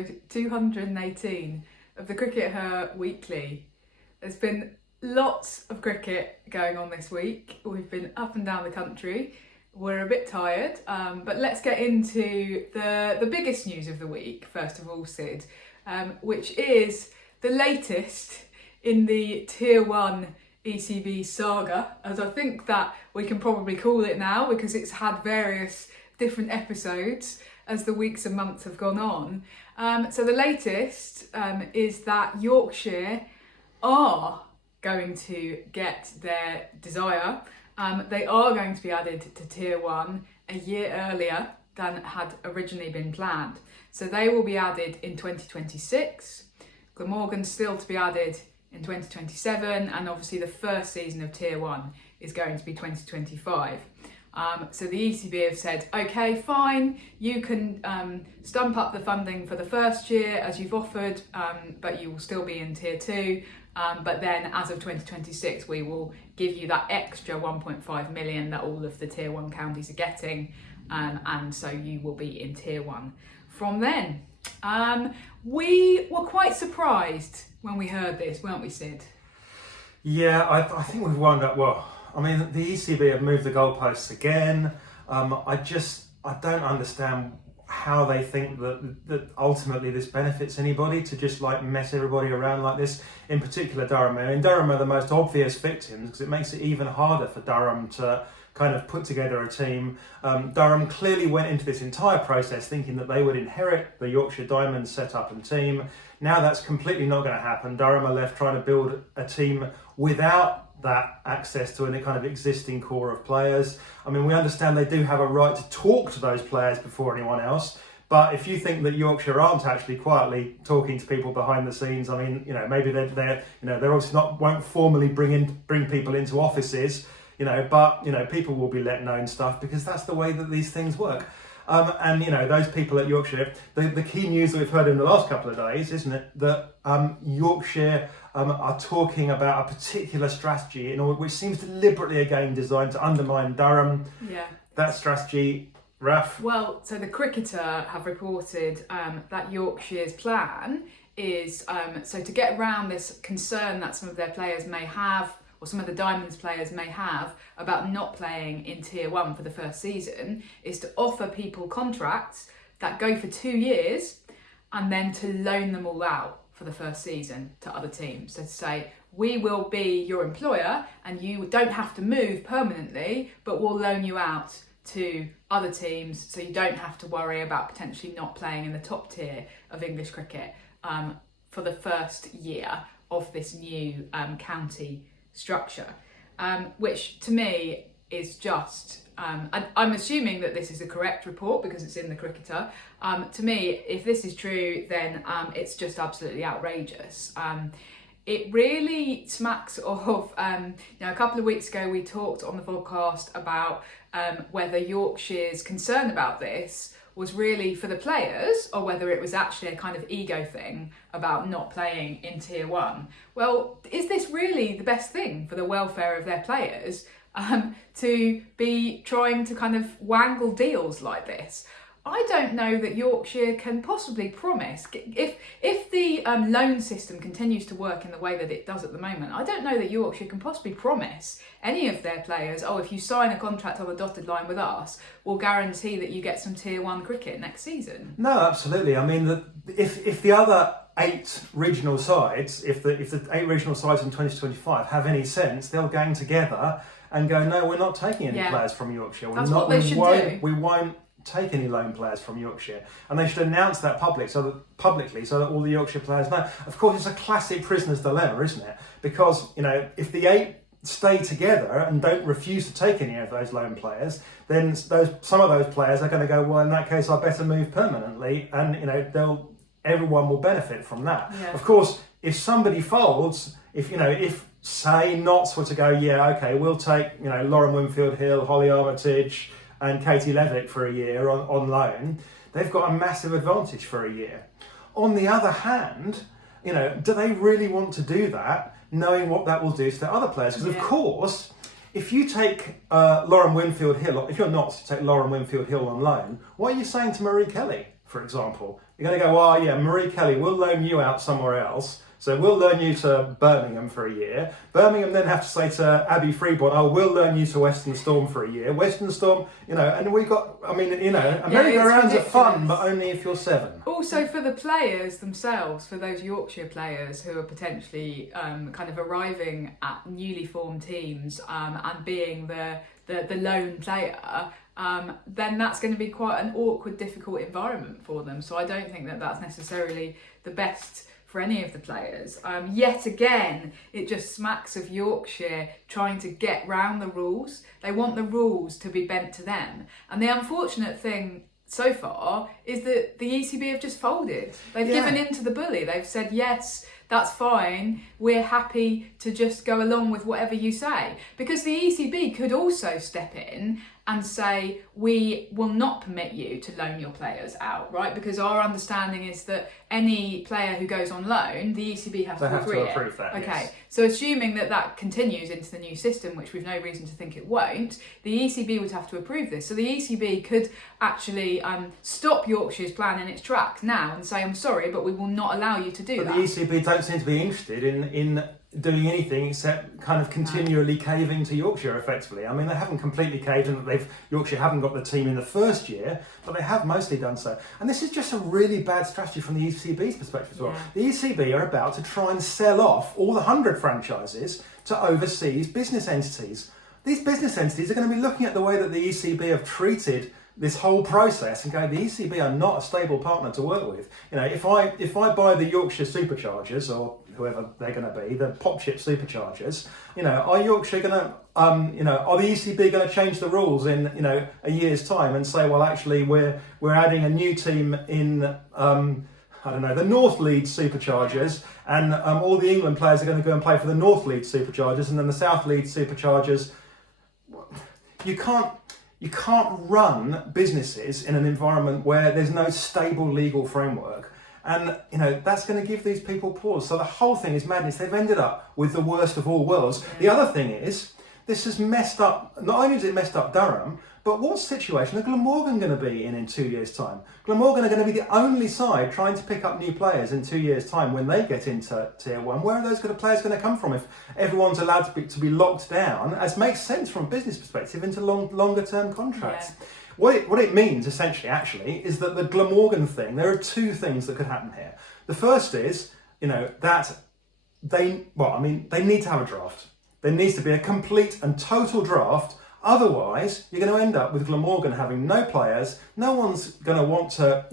episode 218 of the CRICKETher Weekly. There's been lots of cricket going on this week. We've been up and down the country. We're a bit tired, but let's get into the biggest news of the week, first of all, Sid, which is the latest in the Tier 1 ECB saga, as I think that we can probably call it now, because it's had various different episodes as the weeks and months have gone on. So the latest is that Yorkshire are going to get their desire. They are going to be added to Tier 1 a year earlier than had originally been planned. So they will be added in 2026. Glamorgan's still to be added in 2027, and obviously the first season of Tier 1 is going to be 2025. So the ECB have said, okay, fine, you can stump up the funding for the first year as you've offered, but you will still be in Tier 2. But then as of 2026, we will give you that extra 1.5 million that all of the Tier 1 counties are getting. And so you will be in Tier 1 from then. We were quite surprised when we heard this, weren't we, Sid? Yeah, I think we've wound up well. I mean, the ECB have moved the goalposts again. I don't understand how they think that ultimately this benefits anybody, to just like mess everybody around like this. In particular, Durham. I mean, Durham are the most obvious victims because it makes it even harder for Durham to kind of put together a team. Durham clearly went into this entire process thinking that they would inherit the Yorkshire Diamonds setup and team. Now that's completely not going to happen. Durham are left trying to build a team without that access to any kind of existing core of players. I mean, we understand they do have a right to talk to those players before anyone else, but if you think that Yorkshire aren't actually quietly talking to people behind the scenes, I mean, you know, maybe they're obviously won't formally bring people into offices, but people will be let know and stuff, because that's the way that these things work. And those people at Yorkshire, the key news that we've heard in the last couple of days, isn't it, that Yorkshire are talking about a particular strategy which seems deliberately again designed to undermine Durham. Yeah. That strategy, Raf? Well, so the CRICKETher have reported that Yorkshire's plan is so to get around this concern that some of their players may have, or some of the Diamonds players may have, about not playing in Tier 1 for the first season, is to offer people contracts that go for 2 years and then to loan them all out for the first season to other teams. So to say, we will be your employer and you don't have to move permanently, but we'll loan you out to other teams so you don't have to worry about potentially not playing in the top tier of English cricket for the first year of this new county structure, which to me is just, I'm assuming that this is a correct report because it's in the CRICKETher. To me, if this is true, then it's just absolutely outrageous. It really smacks of, a couple of weeks ago we talked on the podcast about whether Yorkshire's concern about this was really for the players or whether it was actually a kind of ego thing about not playing in Tier 1. Well, is this really the best thing for the welfare of their players to be trying to kind of wangle deals like this? I don't know that Yorkshire can possibly promise, if the loan system continues to work in the way that it does at the moment, I don't know that Yorkshire can possibly promise any of their players, if you sign a contract on the dotted line with us, we'll guarantee that you get some Tier 1 cricket next season. No, absolutely. I mean, if the other 8 regional sides, if the 8 regional sides in 2025 have any sense, they'll gang together and go, no, we're not taking any players from Yorkshire. That's what they should do. We won't take any loan players from Yorkshire, and they should announce that publicly so that all the Yorkshire players know. Of course, it's a classic prisoner's dilemma, isn't it? Because if the 8 stay together and don't refuse to take any of those loan players, then some of those players are going to go, well, in that case, I better move permanently, and everyone will benefit from that. Yeah. Of course, if somebody folds, if say Notts were to go, yeah, okay, we'll take Lauren Winfield Hill, Holly Armitage, and Katie Levitt for a year on loan, they've got a massive advantage for a year. On the other hand, do they really want to do that, knowing what that will do to the other players? Because of course, if you take Lauren Winfield Hill, if you're not to take Lauren Winfield Hill on loan, what are you saying to Marie Kelly, for example? You're going to go, well, yeah, Marie Kelly, we'll loan you out somewhere else. So we'll loan you to Birmingham for a year. Birmingham then have to say to Abbey Freeborn, oh, we'll loan you to Western Storm for a year. Western Storm, and we got, merry-go-rounds are fun, but only if you're 7. Also for the players themselves, for those Yorkshire players who are potentially kind of arriving at newly formed teams and being the lone player, then that's going to be quite an awkward, difficult environment for them. So I don't think that that's necessarily the best for any of the players. Yet again, it just smacks of Yorkshire trying to get round the rules. They want the rules to be bent to them. And the unfortunate thing so far is that the ECB have just folded. They've given in to the bully. They've said, yes, that's fine. We're happy to just go along with whatever you say. Because the ECB could also step in and say, we will not permit you to loan your players out, right? Because our understanding is that any player who goes on loan, the ECB have to approve that. Okay, yes. So assuming that continues into the new system, which we've no reason to think it won't, the ECB would have to approve this. So the ECB could actually stop Yorkshire's plan in its tracks now and say, I'm sorry, but we will not allow you to do that. But the ECB don't seem to be interested in doing anything except kind of continually caving to Yorkshire effectively. I mean, they haven't completely caved in that Yorkshire haven't got the team in the first year, but they have mostly done so. And this is just a really bad strategy from the ECB's perspective as well. The ECB are about to try and sell off all the 100 franchises to overseas business entities. These business entities are going to be looking at the way that the ECB have treated this whole process and go, the ECB are not a stable partner to work with. If I buy the Yorkshire Superchargers or whoever they're going to be, the pop chip Superchargers, are Yorkshire going to, are the ECB going to change the rules in, a year's time and say, well, actually, we're adding a new team in, the North Leeds Superchargers, and all the England players are going to go and play for the North Leeds Superchargers, and then the South Leeds Superchargers. You can't run businesses in an environment where there's no stable legal framework. And, that's going to give these people pause. So the whole thing is madness. They've ended up with the worst of all worlds. The other thing is, this has messed up, not only has it messed up Durham, but what situation are Glamorgan going to be in 2 years' time? Glamorgan are going to be the only side trying to pick up new players in 2 years' time when they get into Tier 1. Where are those players going to come from if everyone's allowed to be locked down, as makes sense from a business perspective, into longer-term contracts? Yeah. What it means, essentially, actually, is that the Glamorgan thing, there are two things that could happen here. The first is, that they need to have a draft. There needs to be a complete and total draft. Otherwise, you're going to end up with Glamorgan having no players. No one's going to want to,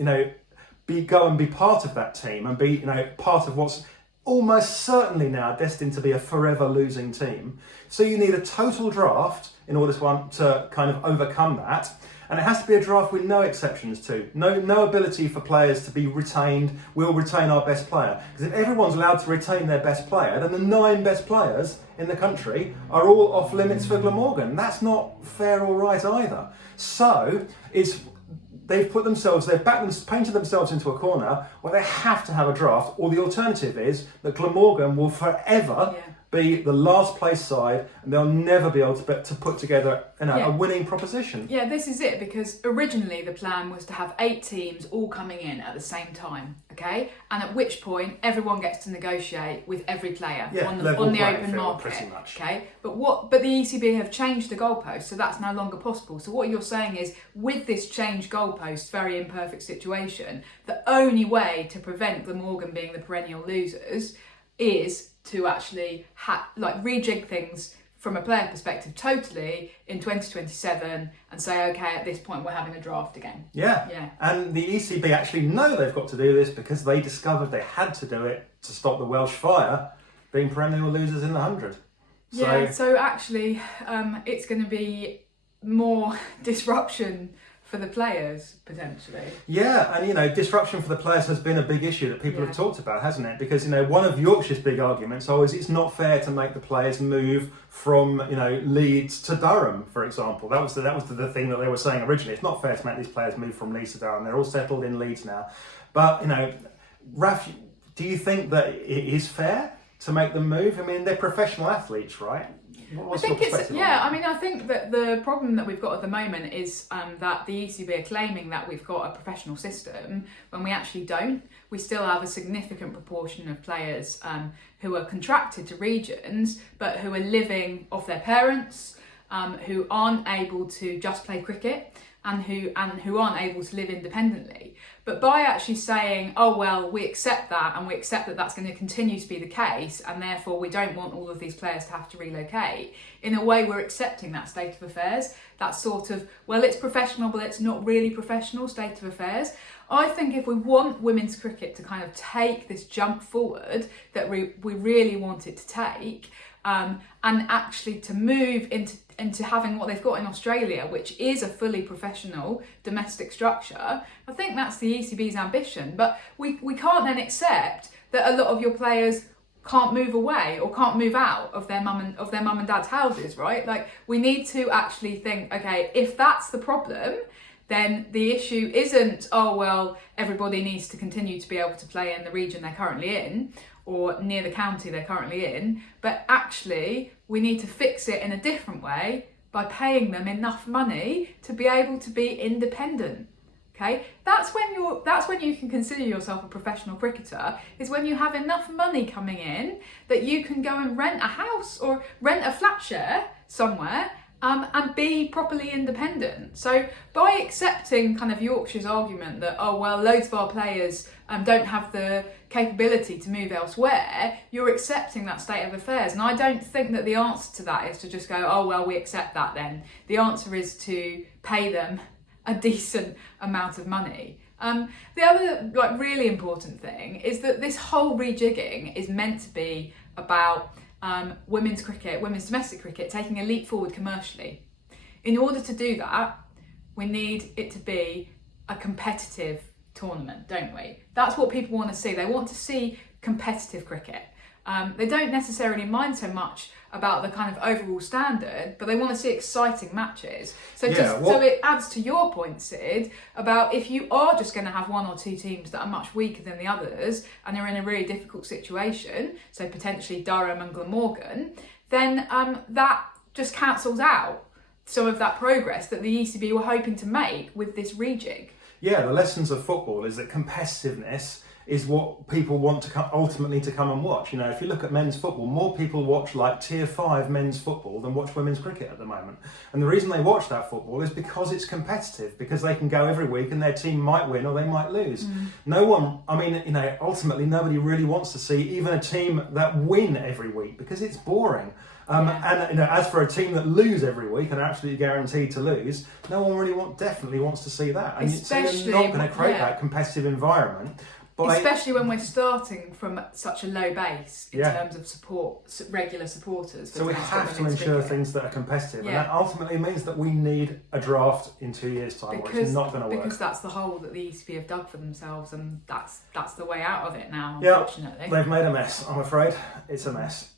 go and be part of that team and be, part of what's almost certainly now destined to be a forever losing team. So you need a total draft in order to kind of overcome that. And it has to be a draft with no exceptions to. No ability for players to be retained. We'll retain our best player. Because if everyone's allowed to retain their best player, then the 9 best players in the country are all off limits for Glamorgan. That's not fair or right either. So they've painted themselves into a corner where they have to have a draft, or the alternative is that Glamorgan will forever be the last place side, and they'll never be able to put together a winning proposition. Yeah, this is it, because originally the plan was to have 8 teams all coming in at the same time, okay? And at which point everyone gets to negotiate with every player on the open market, pretty much. Okay? But the ECB have changed the goalpost, so that's no longer possible. So what you're saying is, with this changed goalpost, very imperfect situation, the only way to prevent Glamorgan being the perennial losers is to actually rejig things from a player perspective totally in 2027 and say, okay, at this point we're having a draft again. Yeah. And the ECB actually know they've got to do this because they discovered they had to do it to stop the Welsh Fire being perennial losers in the 100. So actually it's going to be more disruption for the players, potentially. Yeah, and disruption for the players has been a big issue that people have talked about, hasn't it? Because one of Yorkshire's big arguments is it's not fair to make the players move from Leeds to Durham, for example. That was the thing that they were saying originally. It's not fair to make these players move from Leeds to Durham. They're all settled in Leeds now. But Raf, do you think that it is fair to make them move? I mean, they're professional athletes, right? What's I think your perspective on yeah. that? I mean, I think that the problem that we've got at the moment is that the ECB are claiming that we've got a professional system when we actually don't. We still have a significant proportion of players who are contracted to regions, but who are living off their parents, who aren't able to just play cricket, and who aren't able to live independently. But by actually saying, oh well, we accept that, and we accept that that's going to continue to be the case, and therefore we don't want all of these players to have to relocate, in a way we're accepting that state of affairs, that sort of, well, it's professional but it's not really professional state of affairs. I think if we want women's cricket to kind of take this jump forward that we really want it to take, and actually to move into having what they've got in Australia, which is a fully professional domestic structure, I think that's the ECB's ambition. But we can't then accept that a lot of your players can't move away or can't move out of their mum and dad's houses, right? Like, we need to actually think, okay, if that's the problem, then the issue isn't, oh well, everybody needs to continue to be able to play in the region they're currently in, or near the county they're currently in, but actually we need to fix it in a different way by paying them enough money to be able to be independent. Okay, that's when you can consider yourself a professional cricketer, is when you have enough money coming in that you can go and rent a house or rent a flat share somewhere and be properly independent. So by accepting kind of Yorkshire's argument that, oh well, loads of our players don't have the capability to move elsewhere, you're accepting that state of affairs. And I don't think that the answer to that is to just go, oh well, we accept that then. The answer is to pay them a decent amount of money. The other really important thing is that this whole rejigging is meant to be about women's domestic cricket, taking a leap forward commercially. In order to do that, we need it to be a competitive tournament, don't we? That's what people want to see. They want to see competitive cricket. They don't necessarily mind so much about the kind of overall standard, but they want to see exciting matches. So so it adds to your point, Sid, about if you are just going to have one or two teams that are much weaker than the others and they're in a really difficult situation, so potentially Durham and Glamorgan, then that just cancels out some of that progress that the ECB were hoping to make with this rejig. Yeah, the lessons of football is that competitiveness is what people want to ultimately to come and watch. You know, if you look at men's football, more people watch like tier 5 men's football than watch women's cricket at the moment. And the reason they watch that football is because it's competitive, because they can go every week and their team might win or they might lose. No one, I mean, you know, ultimately nobody really wants to see even a team that win every week because it's boring. And you know, as for a team that lose every week and are absolutely guaranteed to lose, no one really definitely wants to see that. And so you're not going to create that competitive environment. Especially when we're starting from such a low base in terms of regular supporters. So we have to ensure things that are competitive, and that ultimately means that we need a draft in 2 years' time, or it's not going to work. Because that's the hole that the ECB have dug for themselves, and that's the way out of it now, yeah, unfortunately. They've made a mess, I'm afraid. It's a mess.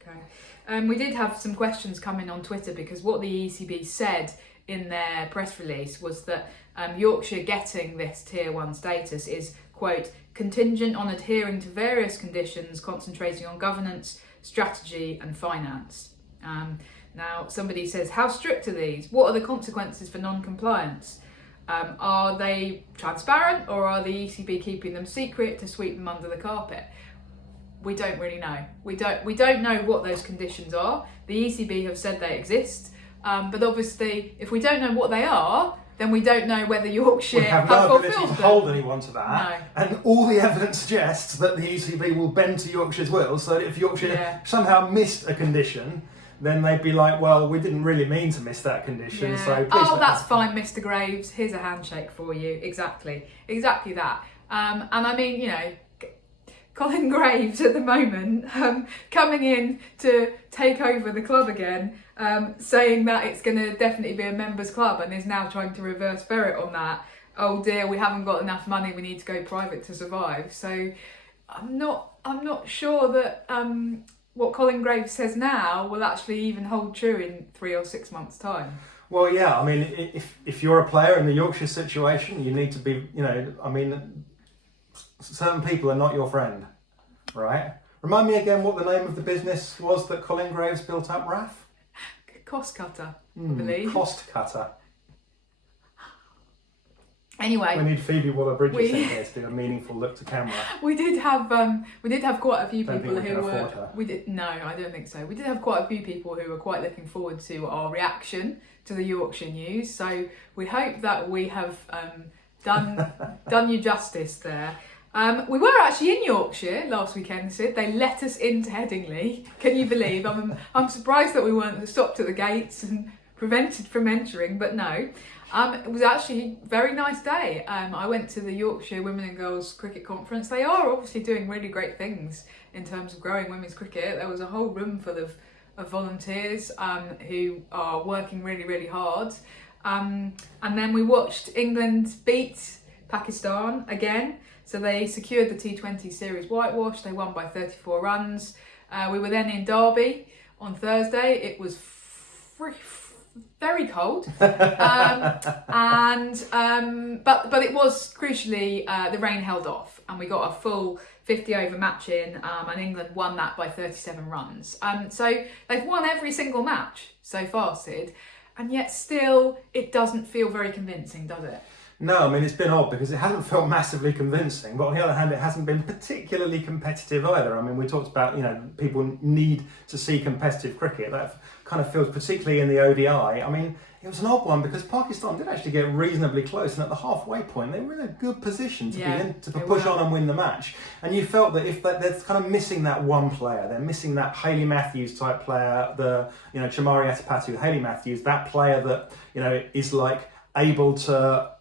Okay. We did have some questions come in on Twitter, because what the ECB said in their press release was that Yorkshire getting this Tier 1 status is, quote, contingent on adhering to various conditions concentrating on governance, strategy and finance. Now, somebody says, how strict are these? What are the consequences for non-compliance? Are they transparent, or are the ECB keeping them secret to sweep them under the carpet? We don't really know. We don't know what those conditions are. The ECB have said they exist, but obviously if we don't know what they are, then we don't know whether Yorkshire have no ability to hold anyone to that. No. And all the evidence suggests that the ECB will bend to Yorkshire's will, so that if Yorkshire somehow missed a condition, then they'd be like, well, we didn't really mean to miss that condition, so please. Oh, that's fine, Mr. Graves, here's a handshake for you. Exactly that. And I mean, you know, Colin Graves at the moment coming in to take over the club again, saying that it's going to definitely be a members club, and is now trying to reverse ferret on that. Oh dear, we haven't got enough money, we need to go private to survive. So I'm not sure that what Colin Graves says now will actually even hold true in 3 or 6 months' time. Well, yeah, I mean, if you're a player in the Yorkshire situation, you need to be, you know, I mean, certain people are not your friend, right? Remind me again what the name of the business was that Colin Graves built up, Raf? cost cutter, I believe. Cost cutter. Anyway, we need Phoebe Waller-Bridges in here to do a meaningful look to camera. We did have quite a few people who who afford her. No, I don't think so. We did have quite a few people who were quite looking forward to our reaction to the Yorkshire news. So we hope that we have done you justice there. We were actually in Yorkshire last weekend, Sid. They let us into Headingley. Can you believe? I'm surprised that we weren't stopped at the gates and prevented from entering, but no. It was actually a very nice day. I went to the Yorkshire Women and Girls Cricket Conference. They are obviously doing really great things in terms of growing women's cricket. There was a whole room full of volunteers who are working really, really hard. And then we watched England beat Pakistan again. So they secured the T20 series whitewash. They won by 34 runs. We were then in Derby on Thursday. It was very cold, but it was crucially the rain held off, and we got a full 50 over match in, and England won that by 37 runs. So they've won every single match so far, Sid, and yet still it doesn't feel very convincing, does it? No, I mean, it's been odd because it hasn't felt massively convincing, but on the other hand, it hasn't been particularly competitive either. I mean, we talked about, people need to see competitive cricket. That kind of feels particularly in the ODI. I mean, it was an odd one because Pakistan did actually get reasonably close, and at the halfway point, they were in a good position to push on and win the match. And you felt that if they're kind of missing that one player, they're missing that Hayley Matthews type player, Chamari Atapatu, Hayley Matthews, that player that, is like able to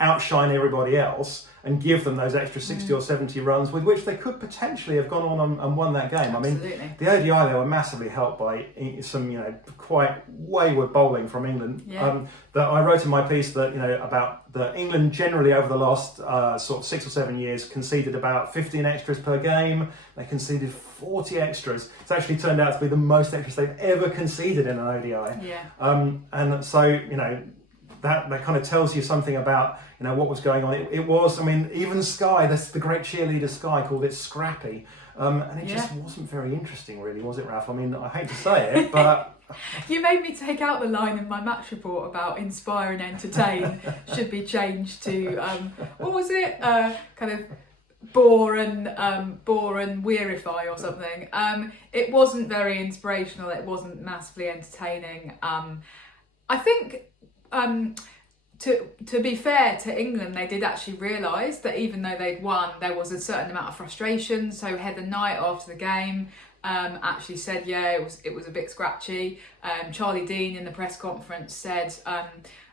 outshine everybody else and give them those extra 60 or 70 runs with which they could potentially have gone on and won that game. Absolutely. I mean, the ODI, they were massively helped by some, quite wayward bowling from England. Yeah. That I wrote in my piece that, about the England generally over the last sort of 6 or 7 years conceded about 15 extras per game. They conceded 40 extras. It's actually turned out to be the most extras they've ever conceded in an ODI. Yeah. And so, that kind of tells you something about what was going on. It was, I mean, even Sky, the great cheerleader Sky called it scrappy, and it just wasn't very interesting, really, was it, Ralph? I mean, I hate to say it, but you made me take out the line in my match report about inspire and entertain should be changed to what was it? Kind of bore and wearify or something. It wasn't very inspirational. It wasn't massively entertaining. I think. To be fair to England, they did actually realise that even though they'd won, there was a certain amount of frustration. So Heather Knight, after the game, actually said, it was a bit scratchy. Charlie Dean in the press conference said,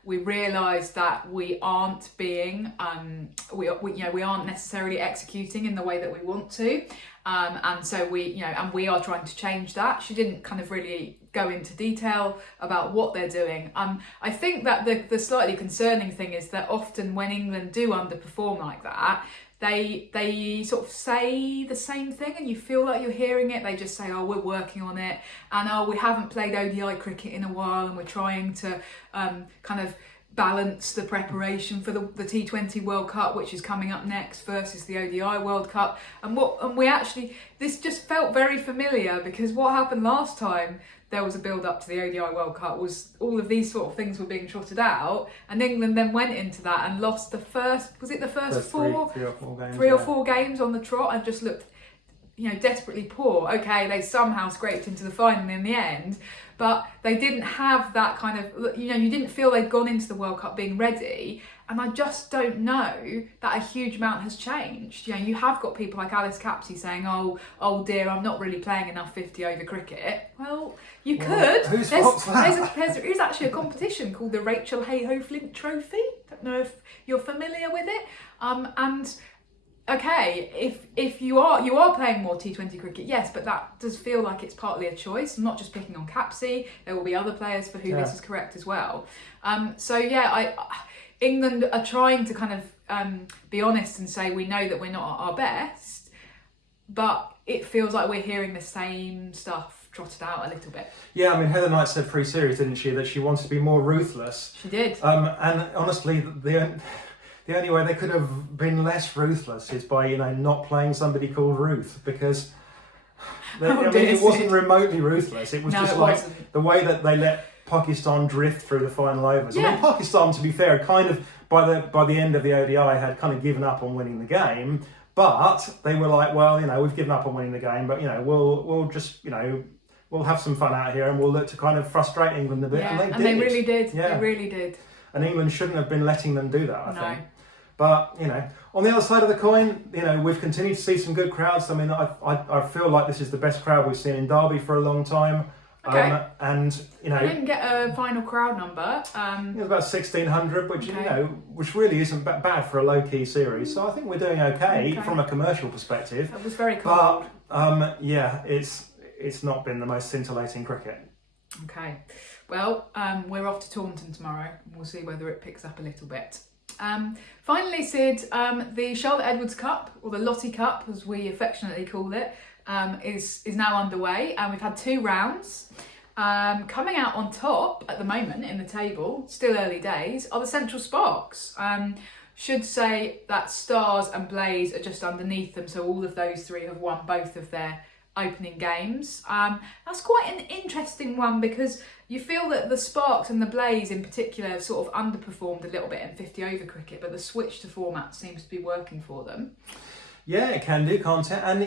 we realised that we aren't being, we aren't necessarily executing in the way that we want to. And so we are trying to change that. She didn't kind of really go into detail about what they're doing. I think that the slightly concerning thing is that often when England do underperform like that, they sort of say the same thing and you feel like you're hearing it. They just say, we're working on it, and we haven't played ODI cricket in a while, and we're trying to kind of balance the preparation for the T20 World Cup, which is coming up next, versus the ODI World Cup. And this just felt very familiar, because what happened last time there was a build up to the ODI World Cup was all of these sort of things were being trotted out, and England then went into that and lost the first three or four games on the trot, and just looked desperately poor. Okay, they somehow scraped into the final in the end, but they didn't have that kind of, you didn't feel they'd gone into the World Cup being ready. And I just don't know that a huge amount has changed. You have got people like Alice Capsey saying, oh dear, I'm not really playing enough 50 over cricket. Well, you could. Whose fault's that? There is actually a competition called the Rachel Hayhoe Flint Trophy. Don't know if you're familiar with it. And okay, if you are playing more T20 cricket, yes, but that does feel like it's partly a choice. I'm not just picking on Capsey. There will be other players for who this is correct as well. England are trying to kind of be honest and say we know that we're not at our best, but it feels like we're hearing the same stuff trotted out a little bit. Yeah, I mean, Heather Knight said pre-series, didn't she, that she wanted to be more ruthless. She did. And honestly, the only way they could have been less ruthless is by, not playing somebody called Ruth, because It wasn't remotely ruthless. It was the way that they let Pakistan drift through the final overs. Yeah. I mean, Pakistan, to be fair, kind of by the end of the ODI had kind of given up on winning the game, but they were like, well, we've given up on winning the game, but we'll just we'll have some fun out here and we'll look to kind of frustrate England a bit. Yeah. And they really did. Yeah. They really did. And England shouldn't have been letting them do that, I think. But, on the other side of the coin, we've continued to see some good crowds. I mean, I feel like this is the best crowd we've seen in Derby for a long time. Okay. I didn't get a final crowd number. It was about 1,600, which really isn't bad for a low-key series. So I think we're doing okay from a commercial perspective. That was very cold. But, it's not been the most scintillating cricket. Okay. Well, we're off to Taunton tomorrow. We'll see whether it picks up a little bit. Finally, Sid, the Charlotte Edwards Cup, or the Lottie Cup, as we affectionately call it, is now underway, and we've had 2 rounds. Coming out on top at the moment in the table, still early days, are the Central Sparks. Should say that Stars and Blaze are just underneath them, so all of those 3 have won both of their opening games. That's quite an interesting one because you feel that the Sparks and the Blaze in particular have sort of underperformed a little bit in 50 over cricket, but the switch to format seems to be working for them. Yeah, it can do, can't it? And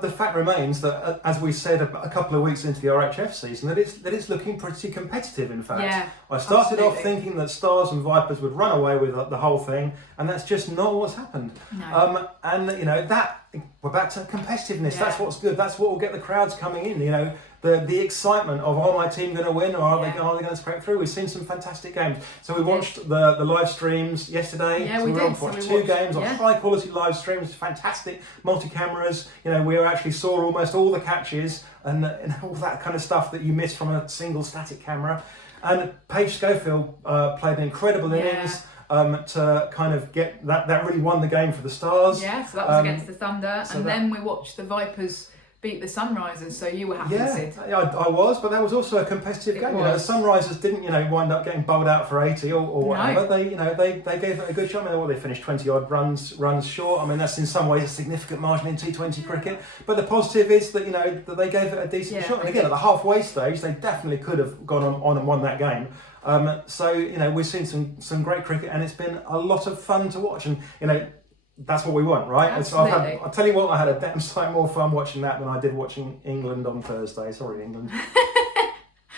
the fact remains that, as we said a couple of weeks into the RHF season, that it's looking pretty competitive. In fact, yeah, I started off thinking that Stars and Vipers would run away with the whole thing, and that's just not what's happened. No. That we're back to competitiveness. Yeah. That's what's good. That's what will get the crowds coming in. The excitement of, my team going to win, or are they going to scrape through? We've seen some fantastic games. So we watched the live streams yesterday. Yeah, so we were did. on for So 2 games of high quality live streams, fantastic multi-cameras. We actually saw almost all the catches and all that kind of stuff that you miss from a single static camera. And Paige Schofield played an incredible innings. To kind of get that really won the game for the Stars. Yeah, so that was against the Thunder, then we watched the Vipers beat the Sunrisers, so you were happy, Sid. Yeah, I was, but that was also a competitive game. The Sunrisers didn't, wind up getting bowled out for 80 or whatever. No. They gave it a good shot. I mean, they finished 20 odd runs short. I mean, that's in some ways a significant margin in T20 cricket. But the positive is that that they gave it a decent shot. And again, at the halfway stage, they definitely could have gone on and won that game. We've seen some great cricket, and it's been a lot of fun to watch. And that's what we want, right? Absolutely. So I'll tell you what, I had a damn sight more fun watching that than I did watching England on Thursday. Sorry, England.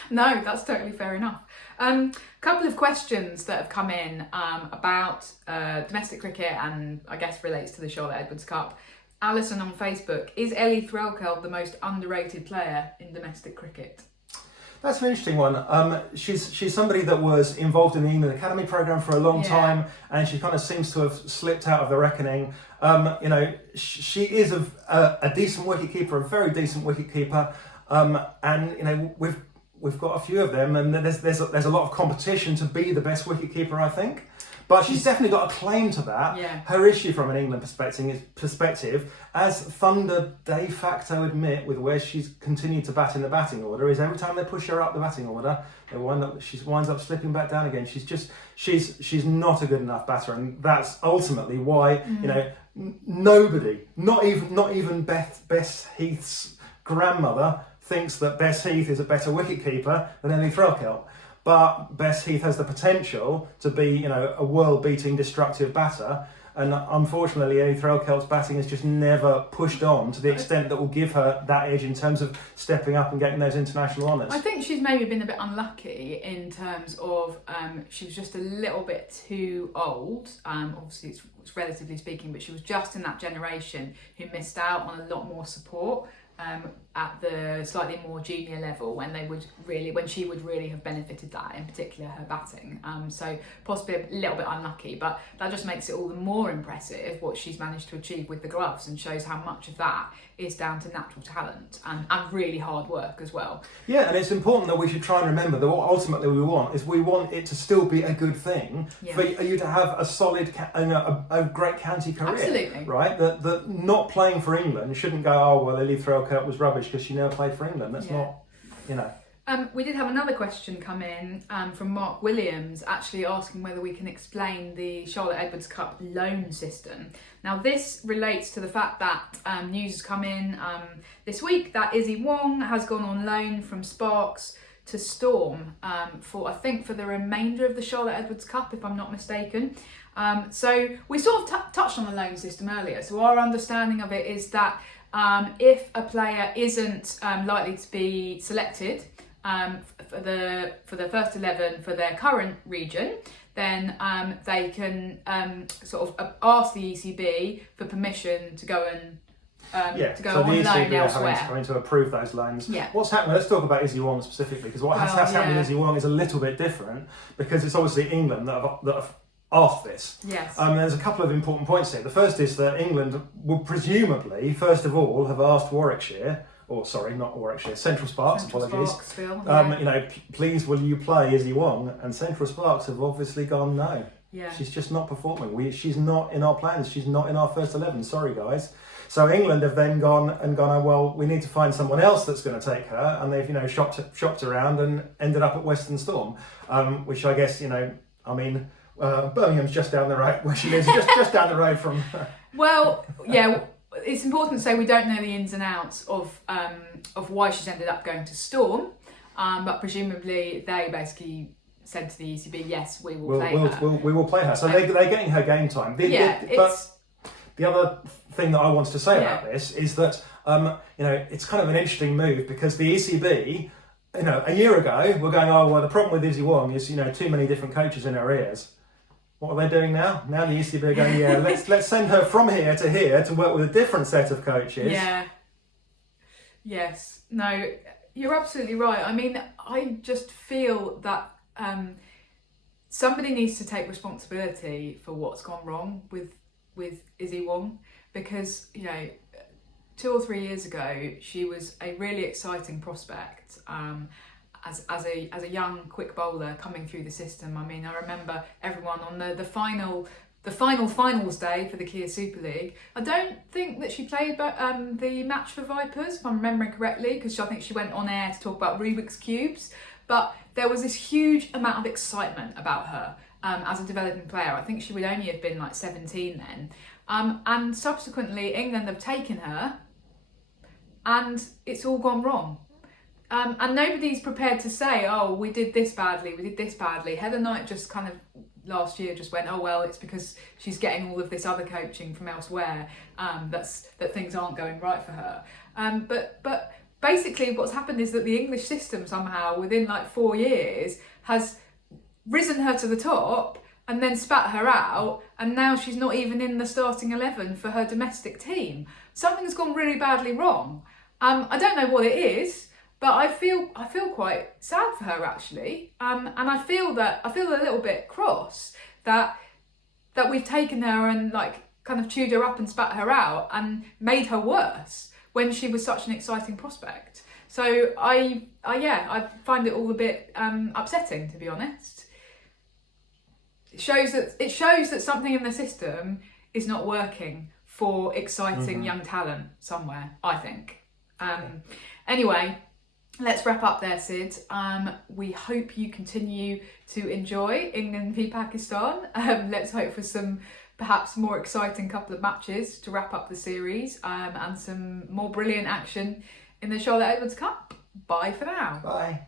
No, that's totally fair enough. Couple of questions that have come in about domestic cricket, and I guess relates to the Charlotte Edwards Cup. Alison on Facebook: is Ellie Threlkeld the most underrated player in domestic cricket? That's an interesting one. She's somebody that was involved in the England Academy programme for a long time, and she kind of seems to have slipped out of the reckoning. She is a decent wicketkeeper, a very decent wicketkeeper, and we've got a few of them, and there's a lot of competition to be the best wicketkeeper, I think. But she's definitely got a claim to that. Yeah. Her issue from an England perspective, as Thunder de facto admit with where she's continued to bat in the batting order, is every time they push her up the batting order, she winds up slipping back down again. She's not a good enough batter, and that's ultimately why nobody, not even Bess Heath's grandmother, thinks that Bess Heath is a better wicketkeeper than Ellie Threlkeld. But Bess Heath has the potential to be, a world-beating destructive batter, and unfortunately, Ellie Threlkeld's batting has just never pushed on to the extent that will give her that edge in terms of stepping up and getting those international honours. I think she's maybe been a bit unlucky in terms of she was just a little bit too old. Obviously, it's relatively speaking, but she was just in that generation who missed out on a lot more support. At the slightly more junior level, when she would really have benefited that, in particular her batting. So possibly a little bit unlucky, but that just makes it all the more impressive what she's managed to achieve with the gloves, and shows how much of that is down to natural talent and really hard work as well. Yeah, and it's important that we should try and remember that what ultimately we want it to still be a good thing for you to have a solid a great county career. Absolutely. Right? That not playing for England shouldn't go, oh well, Ellie Threlkeld was rubbish because she never played for England. That's not, We did have another question come in from Mark Williams, actually asking whether we can explain the Charlotte Edwards Cup loan system. Now, this relates to the fact that news has come in this week that Issy Wong has gone on loan from Sparks to Storm for the remainder of the Charlotte Edwards Cup, if I'm not mistaken. So we sort of touched on the loan system earlier. So our understanding of it is that if a player isn't likely to be selected for the first 11 for their current region, then they can sort of ask the ECB for permission to go and on loan elsewhere. Having to approve those loans. Yeah. What's happening? Let's talk about Issy Wong specifically, because what has happened with Issy Wong is a little bit different, because it's obviously England that have asked this. Yes. There's a couple of important points here. The first is that England would presumably, first of all, have asked Warwickshire, or sorry, not Warwickshire, Central Sparks, apologies. Please will you play Issy Wong? And Central Sparks have obviously gone no. Yeah. She's just not performing. She's not in our plans. She's not in our first 11. Sorry, guys. So England have then gone, oh, well, we need to find someone else that's going to take her, and they've shopped around and ended up at Western Storm, which I guess Birmingham's just down the road where she lives, just down the road from. Well, yeah. It's important to say we don't know the ins and outs of why she's ended up going to Storm, but presumably they basically said to the ECB, yes, we will play her. We will play her. So they're getting her game time. But the other thing that I wanted to say about this is that it's kind of an interesting move, because the ECB, a year ago, were going, oh well, the problem with Issy Wong is too many different coaches in her ears. What are they doing now? Now the ECB are going, let's send her from here to work with a different set of coaches. Yeah. Yes. No, you're absolutely right. I mean, I just feel that somebody needs to take responsibility for what's gone wrong with Issy Wong, because 2 or 3 years ago she was a really exciting prospect. As a young quick bowler coming through the system. I mean, I remember everyone on the finals day for the Kia Super League. I don't think that she played the match for Vipers, if I'm remembering correctly, because I think she went on air to talk about Rubik's Cubes. But there was this huge amount of excitement about her as a developing player. I think she would only have been like 17 then. And subsequently, England have taken her, and it's all gone wrong. And nobody's prepared to say, oh, we did this badly. Heather Knight just kind of last year just went, oh, well, it's because she's getting all of this other coaching from elsewhere, that things aren't going right for her. But basically what's happened is that the English system somehow within like 4 years has risen her to the top and then spat her out, and now she's not even in the starting 11 for her domestic team. Something's gone really badly wrong. I don't know what it is, but I feel quite sad for her actually, and I feel a little bit cross that we've taken her and like kind of chewed her up and spat her out and made her worse when she was such an exciting prospect. So I find it all a bit upsetting, to be honest. It shows that something in the system is not working for exciting young talent somewhere, I think. Anyway. Let's wrap up there, Sid. We hope you continue to enjoy England v Pakistan. Let's hope for some perhaps more exciting couple of matches to wrap up the series, and some more brilliant action in the Charlotte Edwards Cup. Bye for now. Bye.